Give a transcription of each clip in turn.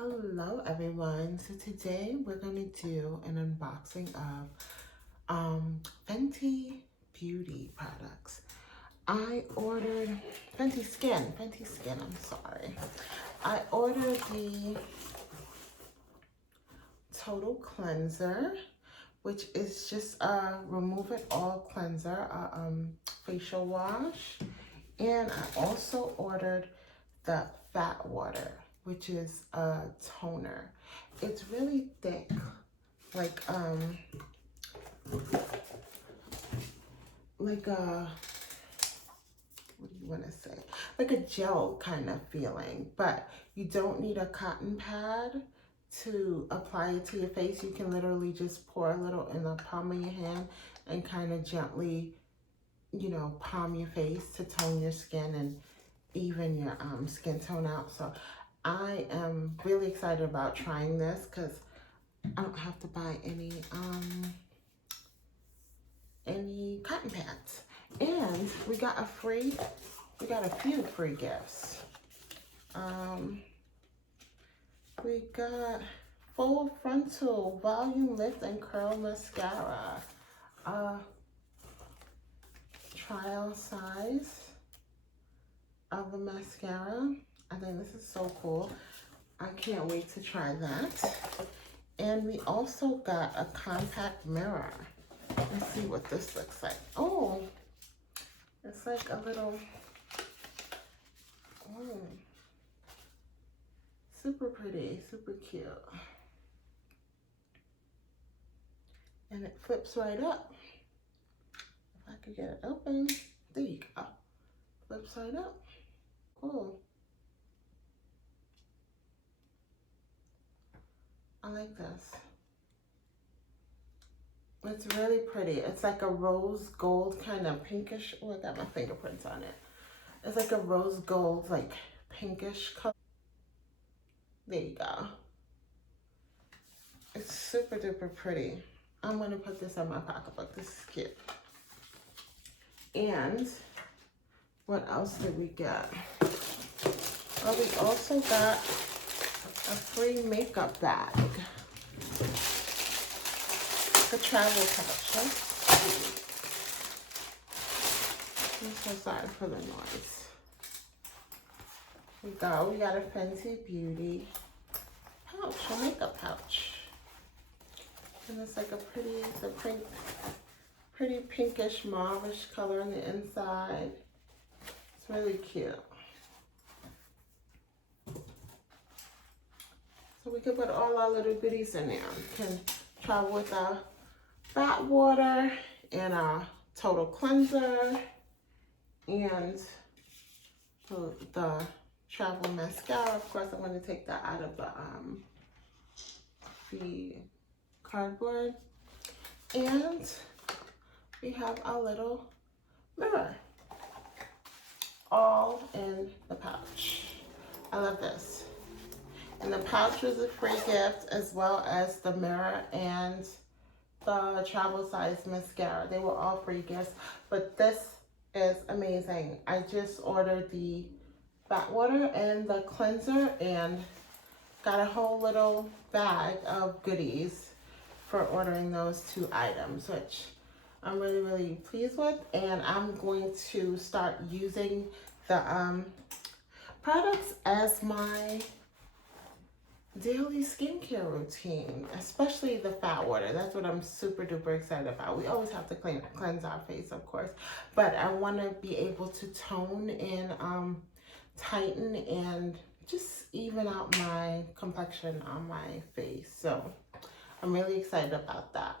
Hello everyone. So today we're going to do an unboxing of Fenty beauty products. I ordered Fenty Skin, I'm sorry. I ordered the Total Cleanser, which is just a remove it all cleanser, a facial wash. And I also ordered the Fat Water, which is a toner. It's really thick, like a, what do you want to say? Like a gel kind of feeling, but you don't need a cotton pad to apply it to your face. You can literally just pour a little in the palm of your hand and kind of gently, palm your face to tone your skin and even your skin tone out. So I am really excited about trying this because I don't have to buy any cotton pads. And we got a few free gifts. We got Full Frontal Volume Lift and Curl Mascara. Trial size of the mascara. I think this is so cool. I can't wait to try that. And we also got a compact mirror. Let's see what this looks like. Oh, it's like a little, super pretty, super cute. And it flips right up. If I could get it open, there you go. Flips right up. Cool. I like this. It's really pretty. It's like a rose gold kind of pinkish. Oh, I got my fingerprints on it. It's like a rose gold, like pinkish color. There you go. It's super duper pretty. I'm going to put this in my pocketbook. This is cute. And what else did we get? Well, we also got a free makeup bag. A travel pouch. I'm so sorry for the noise. We got a Fenty Beauty pouch, a makeup pouch. And it's like a pretty pinkish mauvish color on the inside. It's really cute. So we can put all our little goodies in there. We can travel with our Fat Water and our Total Cleanser and the travel mascara. Of course, I'm going to take that out of the cardboard. And we have our little mirror all in the pouch. I love this. And the pouch was a free gift, as well as the mirror and the travel size mascara. They were all free gifts, but this is amazing. I just ordered the Fat Water and the cleanser and got a whole little bag of goodies for ordering those 2 items, which I'm really, really pleased with. And I'm going to start using the products as my daily skincare routine, especially the Fat Water. That's what I'm super duper excited about. We always have to cleanse our face, of course, but I want to be able to tone and tighten and just even out my complexion on my face. So I'm really excited about that.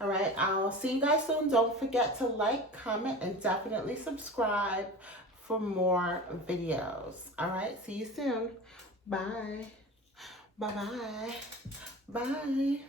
All right, I'll see you guys soon. Don't forget to like, comment, and definitely subscribe for more videos. All right, see you soon. Bye. Bye-bye. Bye.